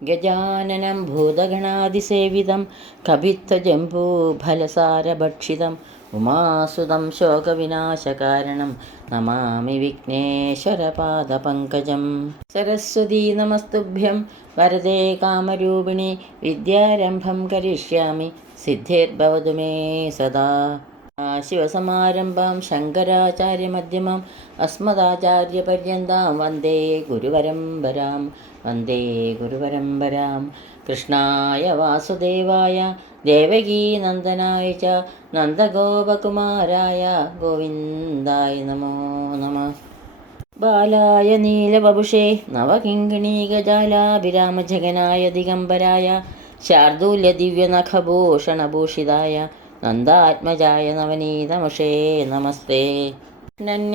ഗജാനനം ഭൂതഗണാതിസേവിതം കപിത്വജംബൂഫലസാരഭക്ഷിതം ഉമാസുതം ശോകവിനാശകാരണം നമാമി വിഘ്നേശ്വരപാദപങ്കജം. സരസ്വതീ നമസ്തുഭ്യം വരദേ കാമരൂപിണി വിദ്യാരംഭം കരിഷ്യാമി സിദ്ധിർഭവതു മേ സദാ. ശിവസമാരംഭം ശങ്കരാചാര്യമധ്യമം അസ്മദാചാര്യപര്യന്താം വന്ദേ ഗുരുപരമ്പരാം. വന്ദേ ഗുരുപരമ്പരാം. കൃഷ്ണായ വാസുദേവായ ദേവകീനന്ദനായ ച നന്ദഗോപകുമാരായ ഗോവിന്ദായ നമോ നമ. ബാലായ നീലവപുഷേ നവകിങ്കിണീകജാലാഭിരാമജഗനായ ദിഗംബരായ ശാർദൂല്യ ദിവ്യനഖഭൂഷണഭൂഷിതായ നന്ദാത്മജായ നവനീതമുഷേ നമസ്തേ.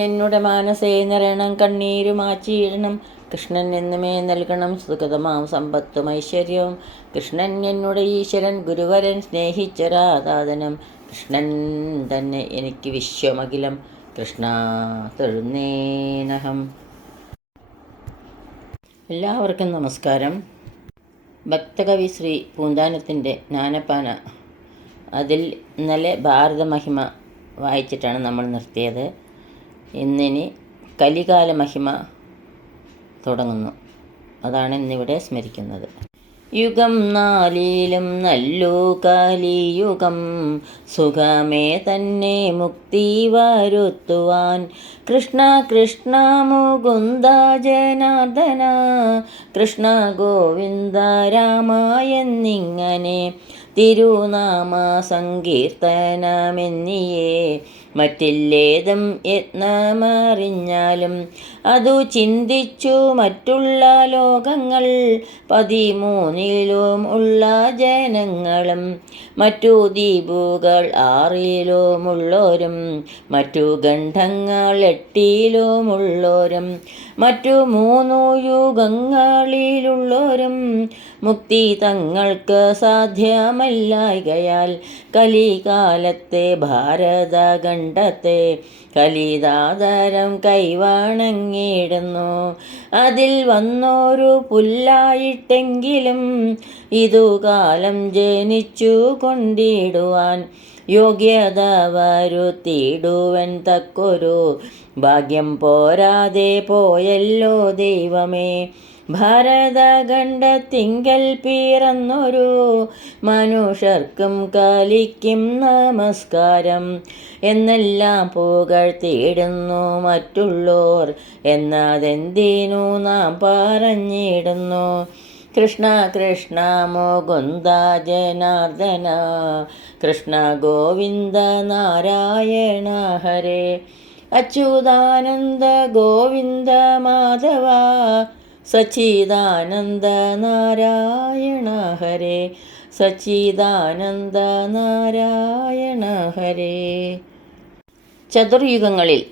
എന്നുടെ മാനസേ നിറയണം കണ്ണീരുമാച്ചിയിടണം കൃഷ്ണൻ എന്നുമേ നൽകണം സുഗതമാം സമ്പത്തും ഐശ്വര്യവും. കൃഷ്ണൻ എന്നുടെ ഈശ്വരൻ ഗുരുവരൻ സ്നേഹിച്ചൊരാതാതനം കൃഷ്ണൻ തന്നെ എനിക്ക് വിശ്വമഖിലം കൃഷ്ണ തൊഴുന്നേനഹം. എല്ലാവർക്കും നമസ്കാരം. ഭക്തകവി ശ്രീ പൂന്താനത്തിന്റെ നാനപ്പാന അതിൽ ഇന്നലെ ഭാരതമഹിമ വായിച്ചിട്ടാണ് നമ്മൾ നിർത്തിയത്. ഇന്നിനി കലികാല മഹിമ തുടങ്ങുന്നു. അതാണ് ഇന്നിവിടെ സ്മരിക്കുന്നത്. യുഗം നാലിലും നല്ലു കാലിയുഗം. സുഖമേ തന്നെ മുക്തി വരുത്തുവാൻ. കൃഷ്ണ കൃഷ്ണ മുകുന്ദ ജനാർദ്ദന. കൃഷ്ണ ഗോവിന്ദ രാമായെന്നിങ്ങനെ തിരുനാമ സങ്കീർത്തനമെന്നിയേ. മറ്റില്ലേതും യത്നമറിഞ്ഞാലും അതു ചിന്തിച്ചു മറ്റുള്ള ലോകങ്ങൾ. പതിമൂന്നിലും ഉള്ള ജനങ്ങളും മറ്റു ദ്വീപുകൾ ആറിലുമുള്ളോരും മറ്റു ഗണ്ഡങ്ങൾ എട്ടിലുമുള്ളോരും മറ്റു മൂന്നു യുഗങ്ങളിലുള്ളോരും മുക്തി തങ്ങൾക്ക് സാധ്യമല്ലായികയാൽ കലികാലത്തെ ഭാരതഖണ്ഡത്തെ കലിതാതരം കൈവാണങ്ങിയിടുന്നു. അതിൽ വന്നോരു പുല്ലായിട്ടെങ്കിലും ഇതു കാലം ജനിച്ചു കൊണ്ടിടുവാൻ യോഗ്യത വരുത്തിയിടുവൻ തക്കൊരു ഭാഗ്യം പോരാതെ പോയല്ലോ ദൈവമേ. ഭാരതഖണ്ഡത്തിങ്കൽ പിറന്നൊരു മനുഷ്യർക്കും കലിക്കും നമസ്കാരം. എന്നെല്ലാം പുകഴ്ത്തിയിടുന്നു മറ്റുള്ളോർ എന്നതെന്തിനു നാം പറഞ്ഞിടുന്നു? കൃഷ്ണ കൃഷ്ണ മുകുന്ദ ജനാർദ്ദന കൃഷ്ണ ഗോവിന്ദ നാരായണ ഹരേ. അച്യുതാനന്ദ ഗോവിന്ദ മാധവ സച്ചിദാനന്ദ നാരായണ ഹരേ സച്ചിദാനന്ദ നാരായണ ഹരേ. ചതുർയുഗങ്ങളിൽ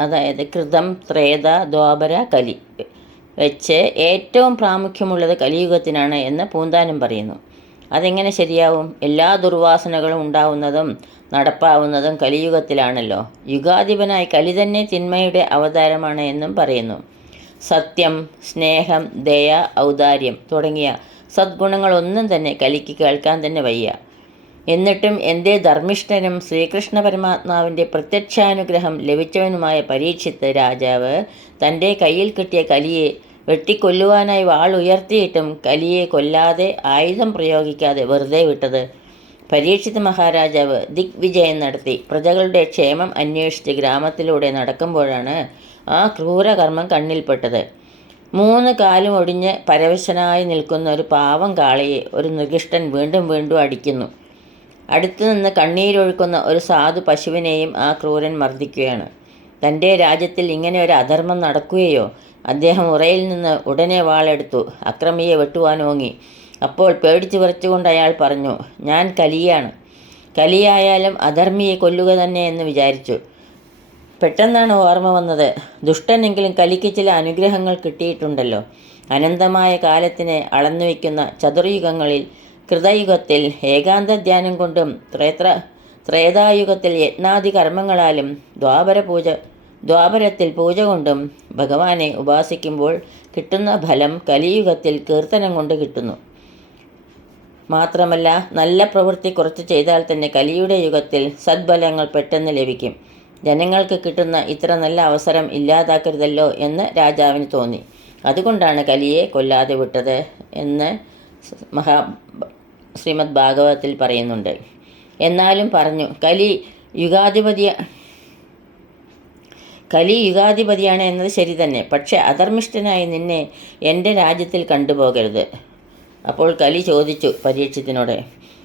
അതായത് കൃതം ത്രേത ദ്വാപര കലി വെച്ച് ഏറ്റവും പ്രാമുഖ്യമുള്ളത് കലിയുഗത്തിനാണ് എന്ന് പൂന്താനം പറയുന്നു. അതെങ്ങനെ ശരിയാവും? എല്ലാ ദുർവാസനകളും ഉണ്ടാവുന്നതും നടപ്പാവുന്നതും കലിയുഗത്തിലാണല്ലോ. യുഗാധിപനായി കലി തന്നെ തിന്മയുടെ അവതാരമാണ് എന്നും പറയുന്നു. സത്യം സ്നേഹം ദയ ഔദാര്യം തുടങ്ങിയ സദ്ഗുണങ്ങളൊന്നും തന്നെ കലിക്ക് കേൾക്കാൻ തന്നെ വയ്യ. എന്നിട്ടും എന്തേ ധർമ്മിഷ്ഠനും ശ്രീകൃഷ്ണ പരമാത്മാവിന്റെ പ്രത്യക്ഷാനുഗ്രഹം ലഭിച്ചവനുമായ പരീക്ഷിത്ത് രാജാവ് തന്റെ കയ്യിൽ കിട്ടിയ കലിയെ വെട്ടിക്കൊല്ലുവാനായി വാൾ ഉയർത്തിയിട്ടും കലിയെ കൊല്ലാതെ ആയുധം പ്രയോഗിക്കാതെ വെറുതെ വിട്ടത് പരീക്ഷിത് മഹാരാജാവ് ദിഗ്വിജയം നടത്തി. പ്രജകളുടെ ക്ഷേമം അന്വേഷിച്ച് ഗ്രാമത്തിലൂടെ നടക്കുമ്പോഴാണ് ആ ക്രൂരകർമ്മം കണ്ണിൽപ്പെട്ടത്. മൂന്ന് കാലും ഒടിഞ്ഞ് പരവശനായി നിൽക്കുന്ന ഒരു പാവം കാളയെ ഒരു നികൃഷ്ടൻ വീണ്ടും വീണ്ടും അടിക്കുന്നു. അടുത്തു നിന്ന് കണ്ണീരൊഴുക്കുന്ന ഒരു സാധു പശുവിനെയും ആ ക്രൂരൻ മർദ്ദിക്കുകയാണ്. തന്റെ രാജ്യത്തിൽ ഇങ്ങനെ ഒരു അധർമ്മം നടക്കുകയോ? അദ്ദേഹം ഉറയിൽ നിന്ന് ഉടനെ വാളെടുത്തു. അക്രമിയെ വെട്ടുവാനോങ്ങി അപ്പോൾ പേടിച്ചു വിറച്ചുകൊണ്ട് അയാൾ പറഞ്ഞു ഞാൻ കലിയാണ്. കലിയായാലും അധർമ്മിയെ കൊല്ലുക തന്നെ എന്ന് വിചാരിച്ചു. പെട്ടെന്നാണ് ഓർമ്മ വന്നത്. ദുഷ്ടനെങ്കിലും കലിക്ക് ചില അനുഗ്രഹങ്ങൾ കിട്ടിയിട്ടുണ്ടല്ലോ. അനന്തമായ കാലത്തിനെ അളന്നു വയ്ക്കുന്ന ചതുർയുഗങ്ങളിൽ കൃതയുഗത്തിൽ ഏകാന്ത ധ്യാനം കൊണ്ടും ത്രേത്ര ത്രേതായുഗത്തിൽ യജ്ഞാദി കർമ്മങ്ങളാലും ദ്വാപര പൂജ ദ്വാപരത്തിൽ പൂജ കൊണ്ടും ഭഗവാനെ ഉപാസിക്കുമ്പോൾ കിട്ടുന്ന ഫലം കലിയുഗത്തിൽ കീർത്തനം കൊണ്ട് കിട്ടുന്നു. മാത്രമല്ല നല്ല പ്രവൃത്തി കുറച്ച് ചെയ്താൽ തന്നെ കലിയുടെ യുഗത്തിൽ സദ്ഫലങ്ങൾ പെട്ടെന്ന് ലഭിക്കും. ജനങ്ങൾക്ക് കിട്ടുന്ന ഇത്ര നല്ല അവസരം ഇല്ലാതാക്കരുതല്ലോ എന്ന് രാജാവിന് തോന്നി. അതുകൊണ്ടാണ് കലിയെ കൊല്ലാതെ വിട്ടത് എന്ന് മഹാ ശ്രീമദ് ഭാഗവതത്തിൽ പറയുന്നുണ്ട്. എന്നാലും പറഞ്ഞു കലി യുഗാധിപതിയ കലി യുഗാധിപതിയാണ് എന്നത് ശരി തന്നെ. പക്ഷെ അധർമ്മിഷ്ഠനായി നിന്നെ എന്റെ രാജ്യത്തിൽ കണ്ടുപോകരുത്. അപ്പോൾ കലി ചോദിച്ചു പരീക്ഷത്തിനോട്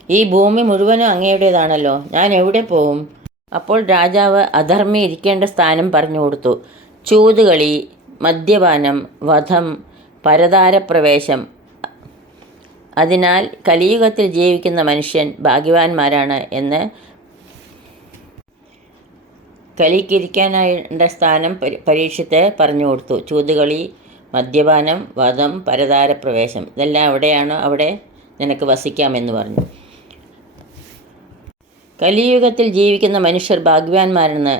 ഈ ഭൂമി മുഴുവനും അങ്ങയുടേതാണല്ലോ. ഞാൻ എവിടെ പോകും അപ്പോൾ രാജാവ് അധർമ്മി ഇരിക്കേണ്ട സ്ഥാനം പറഞ്ഞു കൊടുത്തു. ചൂതുകളി മദ്യപാനം വധം പരതാരപ്രവേശം. അതിനാൽ കലിയുഗത്തിൽ ജീവിക്കുന്ന മനുഷ്യൻ ഭാഗ്യവാന്മാരാണ് എന്ന് കലിക്കിരിക്കാനായ സ്ഥാനം പരി പരീക്ഷത്തെ പറഞ്ഞു കൊടുത്തു. ചൂതുകളി മദ്യപാനം വധം പരതാരപ്രവേശം. ഇതെല്ലാം എവിടെയാണോ അവിടെ നിനക്ക് വസിക്കാമെന്ന് പറഞ്ഞു. കലിയുഗത്തിൽ ജീവിക്കുന്ന മനുഷ്യർ ഭാഗ്യവാന്മാരെന്ന്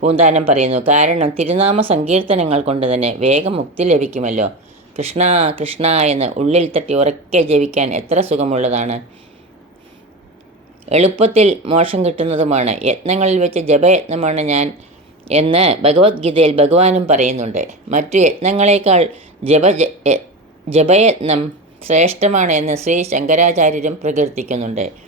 പൂന്താനം പറയുന്നു. കാരണം തിരുനാമ സങ്കീർത്തനങ്ങൾ കൊണ്ട് തന്നെ വേഗം മുക്തി ലഭിക്കുമല്ലോ. കൃഷ്ണ കൃഷ്ണ എന്ന് ഉള്ളിൽ തട്ടി ഉറക്കെ ജപിക്കാൻ എത്ര സുഖമുള്ളതാണ്. എളുപ്പത്തിൽ മോശം കിട്ടുന്നതുമാണ്. യത്നങ്ങളിൽ വെച്ച് ജപയത്നമാണ് ഞാൻ എന്ന് ഭഗവത്ഗീതയിൽ ഭഗവാനും പറയുന്നുണ്ട്. മറ്റു യത്നങ്ങളെക്കാൾ ജപ ജപയത്നം ശ്രേഷ്ഠമാണ് എന്ന് ശ്രീ ശങ്കരാചാര്യരും പ്രകീർത്തിക്കുന്നുണ്ട്.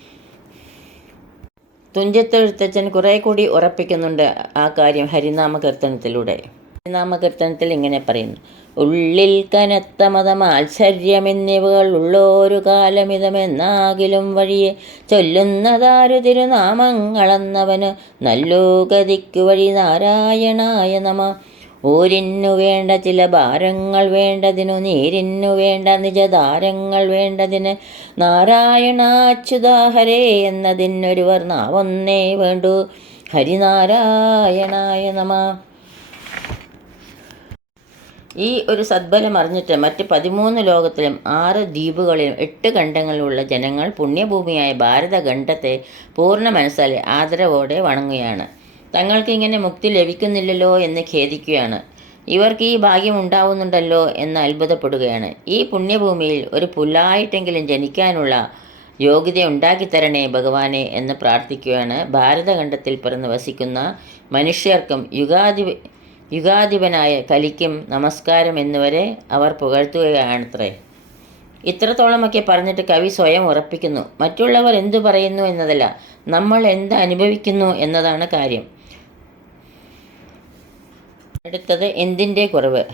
തുഞ്ചത്തെഴുത്തച്ഛൻ കുറെ കൂടി ഉറപ്പിക്കുന്നുണ്ട് ആ കാര്യം ഹരിനാമ കീർത്തനത്തിലൂടെ ഹരിനാമ കീർത്തനത്തിൽ ഇങ്ങനെ പറയുന്നു. ഉള്ളിൽ കനത്ത മതമാത്സര്യമെന്നിവകൾ ഉള്ളോരു കാലമിതമെന്നാകിലും വഴിയെ ചൊല്ലുന്നതാരു തിരുനാമങ്ങളെന്നവന് നല്ലോ ഗതിക്കു വഴി നാരായണായ നമ. ഊരിന്നു വേണ്ട ചില ഭാരങ്ങൾ വേണ്ടതിനു നീരിന്നു വേണ്ട നിജധാരങ്ങൾ വേണ്ടതിന് നാരായണാച്യുതാഹരേ എന്നതിനൊരുവർ നാവൊന്നേ വേണ്ടു. ഹരിനാരായണായ നമ. ഈ ഒരു സദ്ബലം അറിഞ്ഞിട്ട് മറ്റ് പതിമൂന്ന് ലോകത്തിലും ആറ് ദ്വീപുകളിലും എട്ട് ഖണ്ഡങ്ങളിലുള്ള ജനങ്ങൾ പുണ്യഭൂമിയായ ഭാരതഖണ്ഡത്തെ പൂർണ മനസ്സാലെ ആദരവോടെ വണങ്ങുകയാണ്. തങ്ങൾക്ക് ഇങ്ങനെ മുക്തി ലഭിക്കുന്നില്ലല്ലോ എന്ന് ഖേദിക്കുകയാണ്. ഇവർക്ക് ഈ ഭാഗ്യം ഉണ്ടാവുന്നുണ്ടല്ലോ എന്ന് അത്ഭുതപ്പെടുകയാണ്. ഈ പുണ്യഭൂമിയിൽ ഒരു പുല്ലായിട്ടെങ്കിലും ജനിക്കാനുള്ള യോഗ്യത ഉണ്ടാക്കിത്തരണേ ഭഗവാനെ എന്ന് പ്രാർത്ഥിക്കുകയാണ്. ഭാരതഖണ്ഡത്തിൽ പിറന്ന് വസിക്കുന്ന മനുഷ്യർക്കും യുഗാധി യുഗാധിപനായ കലിക്കും നമസ്കാരം എന്നുവരെ അവർ പുകഴ്ത്തുകയാണത്രേ. ഇത്രത്തോളമൊക്കെ പറഞ്ഞിട്ട് കവി സ്വയം ഉറപ്പിക്കുന്നു. മറ്റുള്ളവർ എന്തു പറയുന്നു എന്നതല്ല നമ്മൾ എന്ത് അനുഭവിക്കുന്നു എന്നതാണ് കാര്യം. അടുത്തത് എന്തിന്റെ കുറവ്?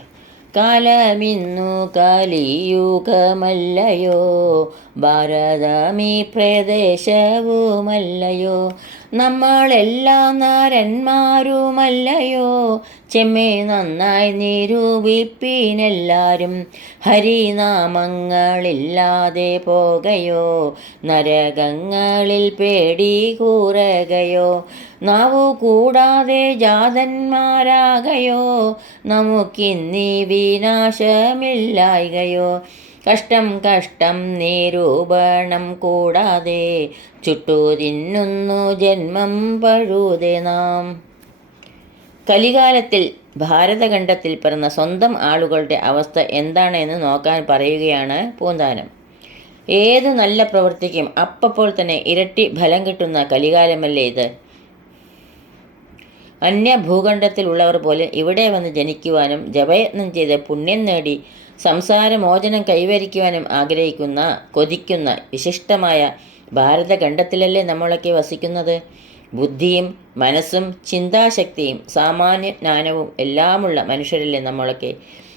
കാലമിന്നു കാലിയുഗമല്ലയോ? ഭാരതമീ പ്രദേശവുമല്ലയോ? നമ്മളെല്ലാം നാരന്മാരുമല്ലയോ? ചെമ്മേ നന്നായി നിരൂപിപ്പീനെല്ലാരും ഹരിനാമങ്ങളില്ലാതെ പോകയോ? നരകങ്ങളിൽ പേടി കൂറകയോ? നാവു കൂടാതെ ജാതന്മാരാകയോ? നമുക്കിന്നീ വിനാശമില്ലായകയോ? കഷ്ടം കഷ്ടം നിരൂപണം കൂടാതെ ചുട്ടൂ തിന്നുന്നു ജന്മം പഴുതെ നാം. കലികാലത്തിൽ ഭാരതഖണ്ഡത്തിൽ പിറന്ന സ്വന്തം ആളുകളുടെ അവസ്ഥ എന്താണെന്ന് നോക്കാൻ പറയുകയാണ് പൂന്താനം. ഏത് നല്ല പ്രവൃത്തിക്കും അപ്പപ്പോൾ തന്നെ ഇരട്ടി ഫലം കിട്ടുന്ന കലികാലമല്ലേ ഇത്? അന്യ ഭൂഖണ്ഡത്തിലുള്ളവർ പോലെ ഇവിടെ വന്ന് ജനിക്കുവാനും ജപയത്നം ചെയ്ത് പുണ്യം നേടി സംസാരമോചനം കൈവരിക്കുവാനും ആഗ്രഹിക്കുന്ന കൊതിക്കുന്ന വിശിഷ്ടമായ ഭാരതഖണ്ഡത്തിലല്ലേ നമ്മളൊക്കെ വസിക്കുന്നത്? ബുദ്ധിയും മനസ്സും ചിന്താശക്തിയും സാമാന്യ ജ്ഞാനവും എല്ലാമുള്ള മനുഷ്യരല്ലേ നമ്മളൊക്കെ?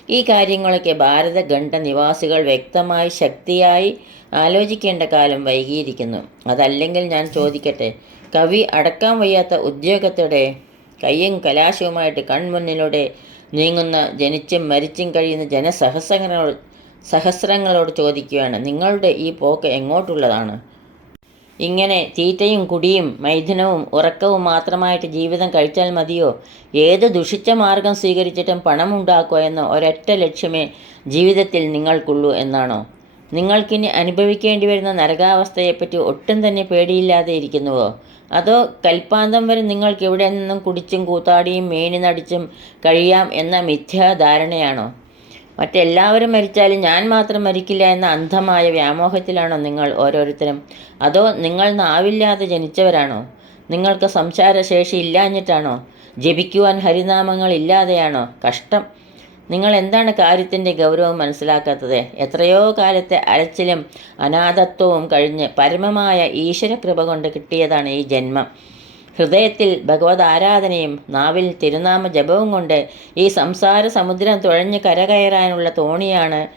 ഈ കാര്യങ്ങളൊക്കെ ഭാരതഖണ്ഡ നിവാസികൾ വ്യക്തമായി ശക്തിയായി ആലോചിക്കേണ്ട കാലം വൈകിയിരിക്കുന്നു. അതല്ലെങ്കിൽ ഞാൻ ചോദിക്കട്ടെ കവി അടക്കാൻ വയ്യാത്ത ഉദ്യോഗത്തോടെ കയ്യും കലാശവുമായിട്ട് കൺമുന്നിലൂടെ നീങ്ങുന്ന ജനിച്ചും മരിച്ചും കഴിയുന്ന ജനസഹസ്രങ്ങളോട് സഹസ്രങ്ങളോട് ചോദിക്കുകയാണ് നിങ്ങളുടെ ഈ പോക്ക് എങ്ങോട്ടുള്ളതാണ്? ഇങ്ങനെ തീറ്റയും കുടിയും മൈഥുനവും ഉറക്കവും മാത്രമായിട്ട് ജീവിതം കഴിച്ചാൽ മതിയോ? ഏത് ദുഷിച്ച മാർഗം സ്വീകരിച്ചിട്ടും പണമുണ്ടാക്കുക എന്ന ഒരൊറ്റ ലക്ഷ്യമേ ജീവിതത്തിൽ നിങ്ങൾക്കുള്ളൂ എന്നാണോ? നിങ്ങൾക്കിനി അനുഭവിക്കേണ്ടി വരുന്ന നരകാവസ്ഥയെപ്പറ്റി ഒട്ടും തന്നെ പേടിയില്ലാതെ ഇരിക്കുന്നുവോ? അതോ കൽപ്പാന്തം വരെ നിങ്ങൾക്ക് എവിടെ നിന്നും കുടിച്ചും കൂത്താടിയും മേനി നടിച്ചും കഴിയാം എന്ന മിഥ്യാധാരണയാണോ? മറ്റെല്ലാവരും മരിച്ചാലും ഞാൻ മാത്രം മരിക്കില്ല എന്ന അന്ധമായ വ്യാമോഹത്തിലാണോ നിങ്ങൾ ഓരോരുത്തരും? അതോ നിങ്ങൾ നാവില്ലാതെ ജനിച്ചവരാണോ? നിങ്ങൾക്ക് സംസാരശേഷി ഇല്ലാഞ്ഞിട്ടാണോ? ജപിക്കുവാൻ ഹരിനാമങ്ങൾ ഇല്ലാതെയാണോ? കഷ്ടം. നിങ്ങൾ എന്താണ് കാര്യത്തിന്റെ ഗൗരവം മനസ്സിലാക്കാത്തത്? എത്രയോ കാലത്തെ അലച്ചിലും അനാഥത്വവും കഴിഞ്ഞ് പരമമായ ഈശ്വരകൃപ കൊണ്ട് കിട്ടിയതാണ് ഈ ജന്മം. ഹൃദയത്തിൽ ഭഗവത് ആരാധനയും നാവിൽ തിരുനാമ ജപവും കൊണ്ട് ഈ സംസാര സമുദ്രം തുഴഞ്ഞ് കരകയറാനുള്ള തോണിയാണ്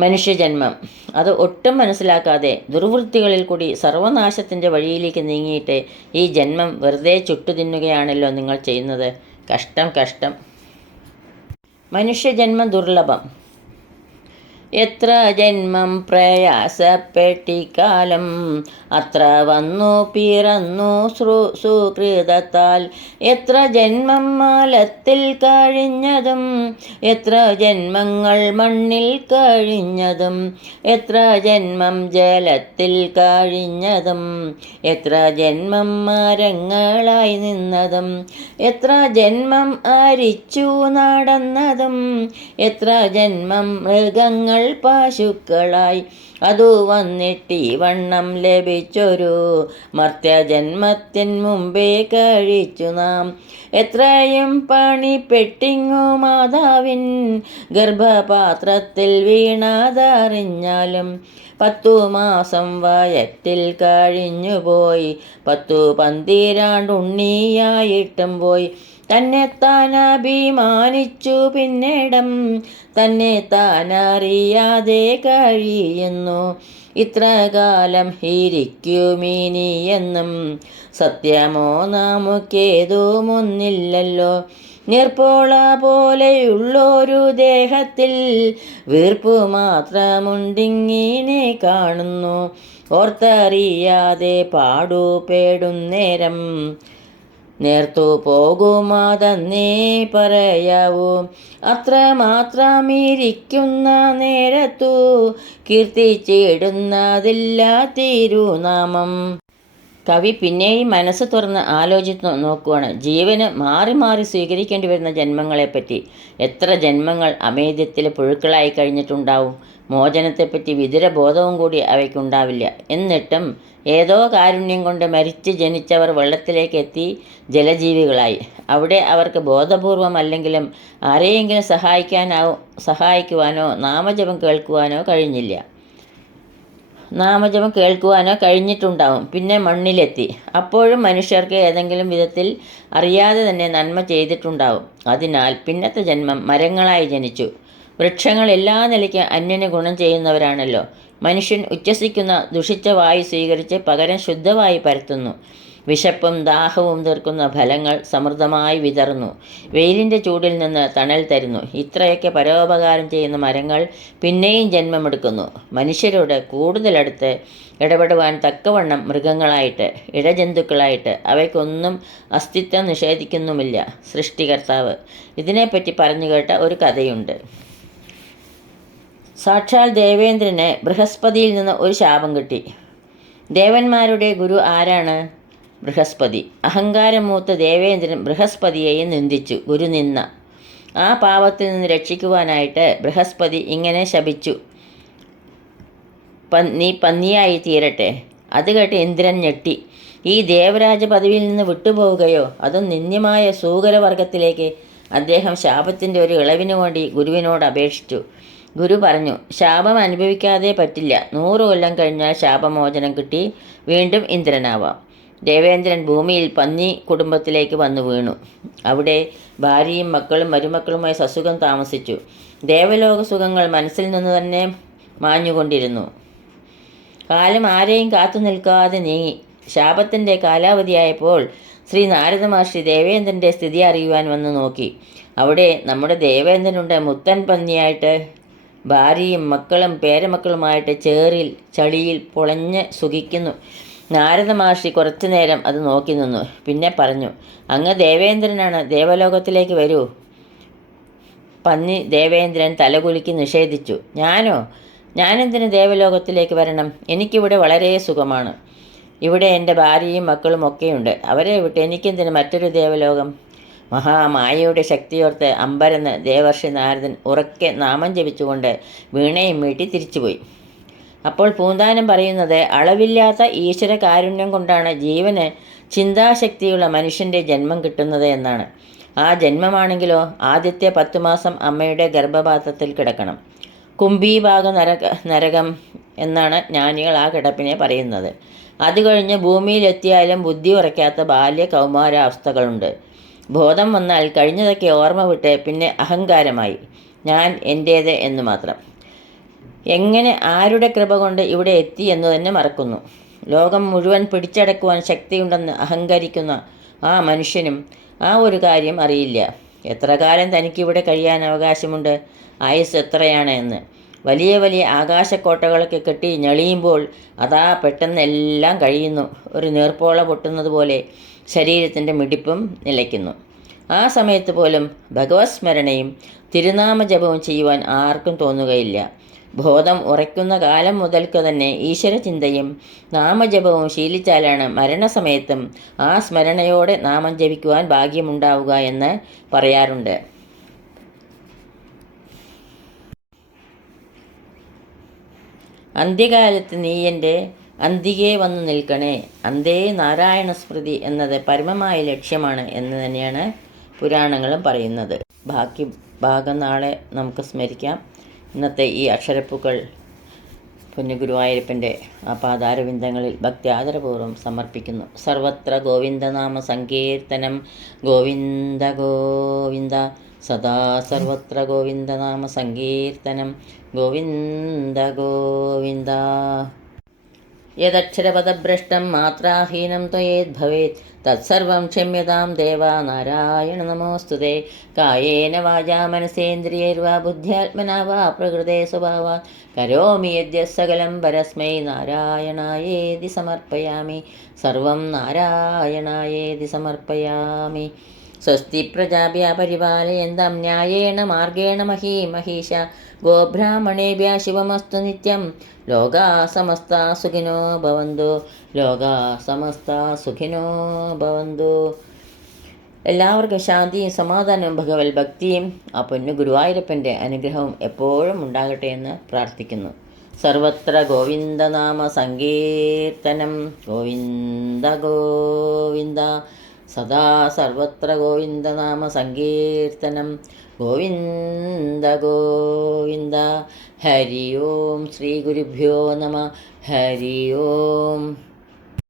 മനുഷ്യജന്മം. അത് ഒട്ടും മനസ്സിലാക്കാതെ ദുർവൃത്തികളിൽ കൂടി സർവനാശത്തിന്റെ വഴിയിലേക്ക് നീങ്ങിയിട്ട് ഈ ജന്മം വെറുതെ ചുട്ടുതിന്നുകയാണല്ലോ നിങ്ങൾ ചെയ്യുന്നത്. കഷ്ടം കഷ്ടം. മനുഷ്യജന്മം ദുർലഭം. എത്ര ജന്മം പ്രയാസപ്പെട്ടിക്കാലം? അത്ര വന്നു പിറന്നു ശ്രു സുകൃതത്താൽ എത്ര ജന്മം മാലത്തിൽ കഴിഞ്ഞതും എത്ര ജന്മങ്ങൾ മണ്ണിൽ കഴിഞ്ഞതും എത്ര ജന്മം ജലത്തിൽ കഴിഞ്ഞതും എത്ര ജന്മം മരങ്ങളായി നിന്നതും എത്ര ജന്മം അരിച്ചു നടന്നതും എത്ര ജന്മം മൃഗങ്ങൾ പശുക്കളായി. അതു വന്നിട്ട് വണ്ണം ലഭിച്ചൊരു മർത്യജന്മത്തിൻ മുമ്പേ കഴിച്ചു നാം. എത്രയും പണിപ്പെട്ടിങ്ങു മാതാവിൻ ഗർഭപാത്രത്തിൽ വീണാതറിഞ്ഞാലും പത്തു മാസം വയറ്റിൽ കഴിഞ്ഞുപോയി. പത്തു പന്തിരാണ്ടുണ്ണിയായിട്ടും പോയി. തന്നെ താൻ അഭിമാനിച്ചു പിന്നിടം തന്നെ താൻ അറിയാതെ കഴിയുന്നു. ഇത്രകാലം ഇരിക്കുമിനിയെന്നും സത്യമോ നമുക്കേതുമൊന്നില്ലല്ലോ. നീർപ്പോള പോലെയുള്ളൊരു ദേഹത്തിൽ വീർപ്പ് മാത്രമുണ്ടിങ്ങിനെ കാണുന്നു. ഓർത്തറിയാതെ പാടുപേടുന്നേരം നേർത്തു പോകുമാതന്നേ പറയാവൂ. അത്രമാത്രമിരിക്കുന്ന നേരത്തു കീർത്തിച്ചിടുന്നതില്ല തിരുനാമം. കവി പിന്നെയും മനസ്സ് തുറന്ന് ആലോചിച്ച് നോക്കുവാണ്. ജീവന് മാറി മാറി സ്വീകരിക്കേണ്ടി വരുന്ന ജന്മങ്ങളെപ്പറ്റി. എത്ര ജന്മങ്ങൾ അമേദ്യത്തിൽ പുഴുക്കളായി കഴിഞ്ഞിട്ടുണ്ടാവും. മോചനത്തെപ്പറ്റി വിതുരബോധവും കൂടി അവയ്ക്കുണ്ടാവില്ല. എന്നിട്ടും ഏതോ കാരുണ്യം കൊണ്ട് മരിച്ച് ജനിച്ചവർ വെള്ളത്തിലേക്ക് എത്തി ജലജീവികളായി. അവിടെ അവർക്ക് ബോധപൂർവം അല്ലെങ്കിലും ആരെയെങ്കിലും സഹായിക്കാനോ സഹായിക്കുവാനോ നാമജപം കേൾക്കുവാനോ കഴിഞ്ഞില്ല. നാമജപം കേൾക്കുവാനോ കഴിഞ്ഞിട്ടുണ്ടാവും. പിന്നെ മണ്ണിലെത്തി. അപ്പോഴും മനുഷ്യർക്ക് ഏതെങ്കിലും വിധത്തിൽ അറിയാതെ തന്നെ നന്മ ചെയ്തിട്ടുണ്ടാവും. അതിനാൽ പിന്നത്തെ ജന്മം മരങ്ങളായി ജനിച്ചു. വൃക്ഷങ്ങൾ എല്ലാ നിലയ്ക്കും അന്യന് ഗുണം ചെയ്യുന്നവരാണല്ലോ. മനുഷ്യൻ ഉച്ഛസിക്കുന്ന ദുഷിച്ച വായു സ്വീകരിച്ച് പകരം ശുദ്ധവായു പരത്തുന്നു. വിശപ്പും ദാഹവും തീർക്കുന്ന ഫലങ്ങൾ സമൃദ്ധമായി വിതറുന്നു. വെയിലിന്റെ ചൂടിൽ നിന്ന് തണൽ തരുന്നു. ഇത്രയൊക്കെ പരോപകാരം ചെയ്യുന്ന മരങ്ങൾ പിന്നെയും ജന്മമെടുക്കുന്നു. മനുഷ്യരോട് കൂടുതലടുത്ത് ഇടപെടുവാൻ തക്കവണ്ണം മൃഗങ്ങളായിട്ട് ഇഴജന്തുക്കളായിട്ട് അവയ്ക്കൊന്നും അസ്തിത്വം നിഷേധിക്കുന്നുമില്ല. സൃഷ്ടികർത്താവ് ഇതിനെപ്പറ്റി പറഞ്ഞു കേട്ട ഒരു കഥയുണ്ട്. സാക്ഷാൽ ദേവേന്ദ്രന് ബൃഹസ്പതിയിൽ നിന്ന് ഒരു ശാപം കിട്ടി. ദേവന്മാരുടെ ഗുരു ആരാണ്? ബൃഹസ്പതി. അഹങ്കാരം മൂത്ത ദേവേന്ദ്രൻ ബൃഹസ്പതിയെയും നിന്ദിച്ചു. ഗുരു നിന്ന. ആ പാപത്തിൽ നിന്ന് രക്ഷിക്കുവാനായിട്ട് ബൃഹസ്പതി ഇങ്ങനെ ശപിച്ചു. നീ പന്നിയായി തീരട്ടെ. അത് കേട്ട് ഇന്ദ്രൻ ഞെട്ടി. ഈ ദേവരാജ പദവിയിൽ നിന്ന് വിട്ടുപോവുകയോ? അതും നിന്ദ്യമായ സൂകരവർഗത്തിലേക്ക് അദ്ദേഹം ശാപത്തിന്റെ ഒരു ഇളവിനു വേണ്ടി ഗുരുവിനോട് അപേക്ഷിച്ചു. ഗുരു പറഞ്ഞു ശാപം അനുഭവിക്കാതെ പറ്റില്ല. നൂറ് കൊല്ലം കഴിഞ്ഞാൽ ശാപമോചനം കിട്ടി. വീണ്ടും ഇന്ദ്രനാവാം. ദേവേന്ദ്രൻ ഭൂമിയിൽ പന്നി കുടുംബത്തിലേക്ക് വന്നു വീണു. അവിടെ ഭാര്യയും മക്കളും മരുമക്കളുമായി സസുഖം താമസിച്ചു. ദേവലോക സുഖങ്ങൾ മനസ്സിൽ നിന്ന് തന്നെ മാഞ്ഞുകൊണ്ടിരുന്നു. കാലം ആരെയും കാത്തു നിൽക്കാതെ നീങ്ങി. ശാപത്തിന്റെ കാലാവധിയായപ്പോൾ ശ്രീ നാരദ മഹർഷി ദേവേന്ദ്രന്റെ സ്ഥിതി അറിയുവാൻ വന്ന് നോക്കി. അവിടെ നമ്മുടെ ദേവേന്ദ്രനുണ്ട് മുത്തൻ പന്നിയായിട്ട്. ഭാര്യയും മക്കളും പേരമക്കളുമായിട്ട് ചേറിൽ ചളിയിൽ പൊളഞ്ഞ് സുഖിക്കുന്നു. നാരദ മഹർഷി കുറച്ചു നേരം അത് നോക്കി നിന്നു. പിന്നെ പറഞ്ഞു അങ്ങ് ദേവേന്ദ്രനാണ് ദേവലോകത്തിലേക്ക് വരൂ. പന്നി ദേവേന്ദ്രൻ തലകുലുക്കി നിഷേധിച്ചു ഞാനോ? ഞാനെന്തിന് ദേവലോകത്തിലേക്ക് വരണം? എനിക്കിവിടെ വളരെ സുഖമാണ്. ഇവിടെ എന്റെ ഭാര്യയും മക്കളും ഒക്കെയുണ്ട്. അവരെ വിട്ട് എനിക്കെന്തിന് മറ്റൊരു ദേവലോകം? മഹാമായയുടെ ശക്തിയോർത്ത് അമ്പരന്ന് ദേവർഷി നാരദൻ ഉറക്കെ നാമം ജപിച്ചുകൊണ്ട് വീണയും വീട്ടി തിരിച്ചുപോയി. അപ്പോൾ പൂന്താനം പറയുന്നത് അളവില്ലാത്ത ഈശ്വര കാരുണ്യം കൊണ്ടാണ് ജീവന് ചിന്താശക്തിയുള്ള മനുഷ്യന്റെ ജന്മം കിട്ടുന്നത് എന്നാണ്. ആ ജന്മമാണെങ്കിലോ ആദ്യത്തെ പത്തു മാസം അമ്മയുടെ ഗർഭപാത്രത്തിൽ കിടക്കണം. കുംഭീഭാഗ നരക നരകം എന്നാണ് ജ്ഞാനികൾ ആ കിടപ്പിനെ പറയുന്നത്. അത് കഴിഞ്ഞ് ഭൂമിയിലെത്തിയാലും ബുദ്ധി ഉറയ്ക്കാത്ത ബാല്യ കൗമാരാവസ്ഥകളുണ്ട്. ബോധം വന്നാൽ കഴിഞ്ഞതൊക്കെ ഓർമ്മ വിട്ട് പിന്നെ അഹങ്കാരമായി. ഞാൻ എന്റേത് എന്ന് മാത്രം. എങ്ങനെ ആരുടെ കൃപ കൊണ്ട് ഇവിടെ എത്തി എന്ന് തന്നെ മറക്കുന്നു. ലോകം മുഴുവൻ പിടിച്ചടക്കുവാൻ ശക്തിയുണ്ടെന്ന് അഹങ്കരിക്കുന്ന ആ മനുഷ്യനും ആ ഒരു കാര്യം അറിയില്ല. എത്ര കാലം തനിക്കിവിടെ കഴിയാൻ അവകാശമുണ്ട്? ആയുസ് എത്രയാണ് എന്ന്. വലിയ വലിയ ആകാശക്കോട്ടകളൊക്കെ കെട്ടി ഞെളിയുമ്പോൾ അതാ പെട്ടെന്ന് എല്ലാം കഴിയുന്നു. ഒരു നീർപ്പോള പൊട്ടുന്നത് പോലെ ശരീരത്തിന്റെ മിടിപ്പും നിലയ്ക്കുന്നു. ആ സമയത്ത് പോലും ഭഗവത് സ്മരണയും തിരുനാമജപവും ചെയ്യുവാൻ ആർക്കും തോന്നുകയില്ല. ബോധം ഉറയ്ക്കുന്ന കാലം മുതൽക്ക് തന്നെ ഈശ്വരചിന്തയും നാമജപവും ശീലിച്ചാലാണ് മരണസമയത്തും ആ സ്മരണയോടെ നാമം ജപിക്കുവാൻ ഭാഗ്യമുണ്ടാവുക എന്ന് പറയാറുണ്ട്. അന്ത്യകാലത്ത് നീ എന്റെ അന്തികെ വന്നു നിൽക്കണേ. അന്തേ നാരായണ സ്മൃതി എന്നത് പരമമായ ലക്ഷ്യമാണ് എന്ന് തന്നെയാണ് പുരാണങ്ങളും പറയുന്നത്. ബാക്കി ഭാഗം നാളെ നമുക്ക് സ്മരിക്കാം. ഇന്നത്തെ ഈ അക്ഷരപ്പുകൾ പുണ്യഗുരുവായൂരപ്പന്റെ ആ പാതാരവിന്ദങ്ങളിൽ ഭക്തി ആദരപൂർവം സമർപ്പിക്കുന്നു. സർവത്ര ഗോവിന്ദനാമ സങ്കീർത്തനം. ഗോവിന്ദ ഗോവിന്ദ സദാ സർവത്ര ഗോവിന്ദനാമ സങ്കീർത്തനം. ഗോവിന്ദ ഗോവിന്ദ. യദക്ഷരപദഭ്രഷ്ടം മാത്രാഹീനം ത്വയേദ്ഭവേത് തത്സർവം ക്ഷമ്യതാം ദേവ നാരായണ നമോസ്തുതേ കായേന വാചാ മനസേന്ദ്രിയൈർവാ ബുദ്ധ്യാത്മന വാ പ്രകൃതേ സ്വഭാവാ കരോമി യദ്യ സകലം പരസ്മൈ നാരായണായേതി സമർപ്പയാമി സർവം നാരായണായേതി സമർപ്പയാമി സ്വസ്തി പ്രജാഭ്യ പരിപാലയന്തം ന്യായേണ മാർഗേണ മഹീ മഹീഷ ഗോബ്രാഹ്മണേഭ്യ ശിവമസ്തു നിത്യം ലോകാ സമസ്ത സുഖിനോ ഭവന്തു. ലോകാ സമസ്ത സുഖിനോ ഭവന്തു. എല്ലാവർക്കും ശാന്തിയും സമാധാനവും ഭഗവത് ഭക്തിയും ആ പൊന്നു ഗുരുവായൂരപ്പന്റെ അനുഗ്രഹവും എപ്പോഴും ഉണ്ടാകട്ടെ എന്ന് പ്രാർത്ഥിക്കുന്നു. സർവത്ര ഗോവിന്ദനാമ സങ്കീർത്തനം. ഗോവിന്ദ ഗോവിന്ദ. സദാ സർവത്ര ഗോവിന്ദനാമ സങ്കീർത്തനം. ഗോവിന്ദ ഗോവിന്ദ. ഹരി ഓം ശ്രീ ഗുരുഭ്യോ നമ. ഹരി ഓം.